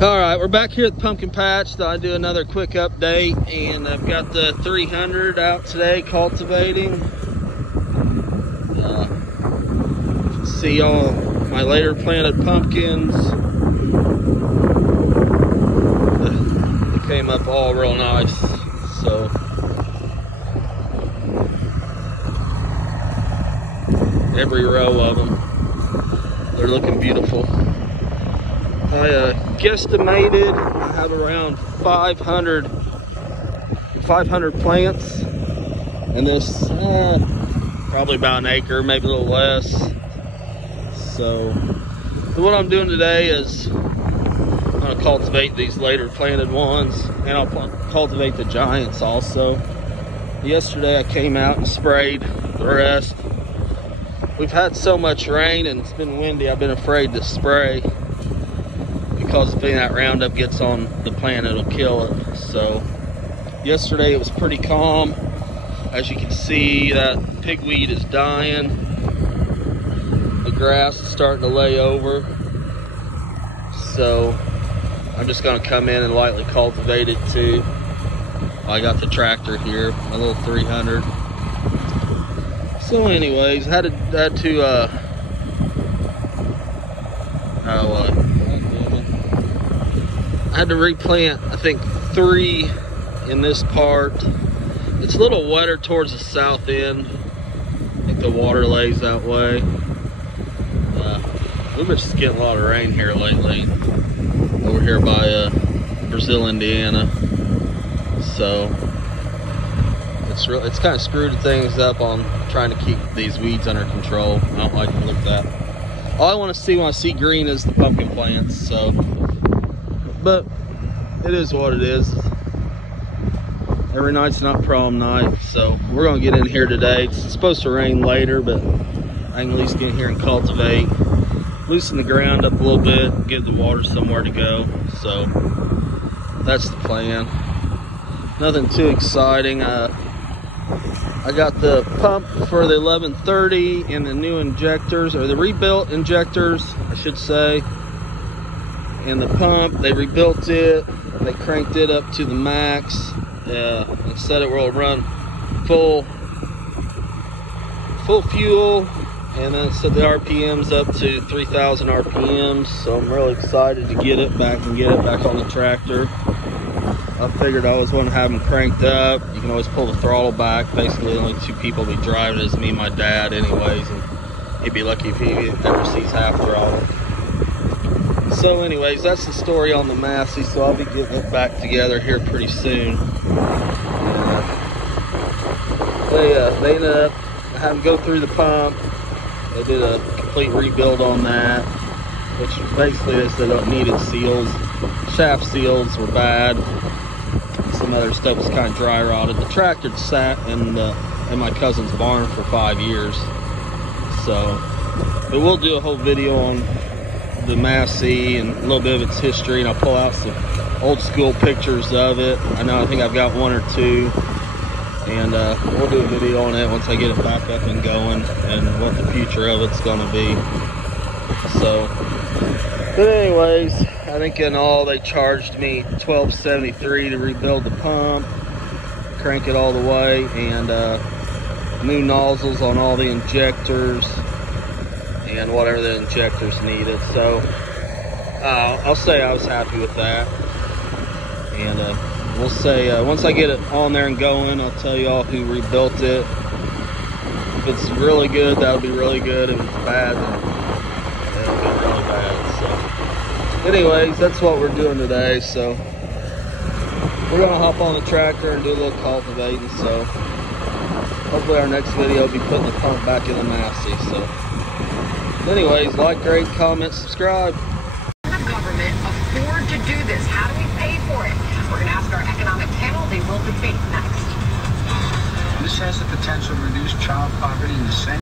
All right, we're back here at the pumpkin patch. Thought I'd do another quick update, and I've got the 300 out today cultivating. See all my later planted pumpkins. They came up all real nice, so every row of them, they're looking beautiful. I guesstimated I have around 500 plants, and this probably about an acre, maybe a little less. So what I'm doing today is I'm going to cultivate these later planted ones, and I'll cultivate the giants also. Yesterday I came out and sprayed the rest. We've had so much rain and it's been windy, I've been afraid to spray, because if any of that Roundup gets on the plant, it'll kill it. So yesterday it was pretty calm. As you can see, that pigweed is dying. The grass is starting to lay over. So I'm just gonna come in and lightly cultivate it too. I got the tractor here, my little 300. So anyways, I had to replant, I think, 3 in this part. It's a little wetter towards the south end. I think the water lays that way. We've been just getting a lot of rain here lately, over here by Brazil, Indiana. So it's kind of screwed things up on trying to keep these weeds under control. I don't like to look at that. All I want to see when I see green is the pumpkin plants. So, but it is what it is. Every night's not prom night, so we're gonna get in here today. It's supposed to rain later, but I can at least get in here and cultivate, loosen the ground up a little bit, give the water somewhere to go. So that's the plan. Nothing too exciting. I got the pump for the 1130 and the new injectors, or the rebuilt injectors, I should say. And the pump, they rebuilt it, they cranked it up to the max. And said it will run full fuel, and then it said the RPM's up to 3,000 RPMs. So I'm really excited to get it back on the tractor. I figured I always want to have them cranked up. You can always pull the throttle back. Basically, only 2 people will be driving, is me and my dad anyways, and he'd be lucky if he ever sees half throttle. So anyways, that's the story on the Massey. So I'll be getting it back together here pretty soon. They ended up having to go through the pump. They did a complete rebuild on that, which basically they said it needed seals. Shaft seals were bad. Some other stuff was kind of dry rotted. The tractor sat in my cousin's barn for 5 years. So, but we'll do a whole video on the Massey and a little bit of its history, and I'll pull out some old school pictures of it. I think I've got 1 or 2, and we'll do a video on it once I get it back up and going, and what the future of it's gonna be. So, but anyways, I think in all they charged me $12.73 to rebuild the pump, crank it all the way, and new nozzles on all the injectors, and whatever the injectors needed. So I'll say I was happy with that, and we'll say once I get it on there and going, I'll tell y'all who rebuilt it. If it's really good, that'll be really good. If it's bad, then it'll be really bad. So anyways, that's what we're doing today. So we're gonna hop on the tractor and do a little cultivating. So hopefully our next video will be putting the pump back in the Massey. So anyways, like, rate, comment, subscribe. How does government afford to do this? How do we pay for it? We're going to ask our economic panel. They will debate next. This has the potential to reduce child poverty in the same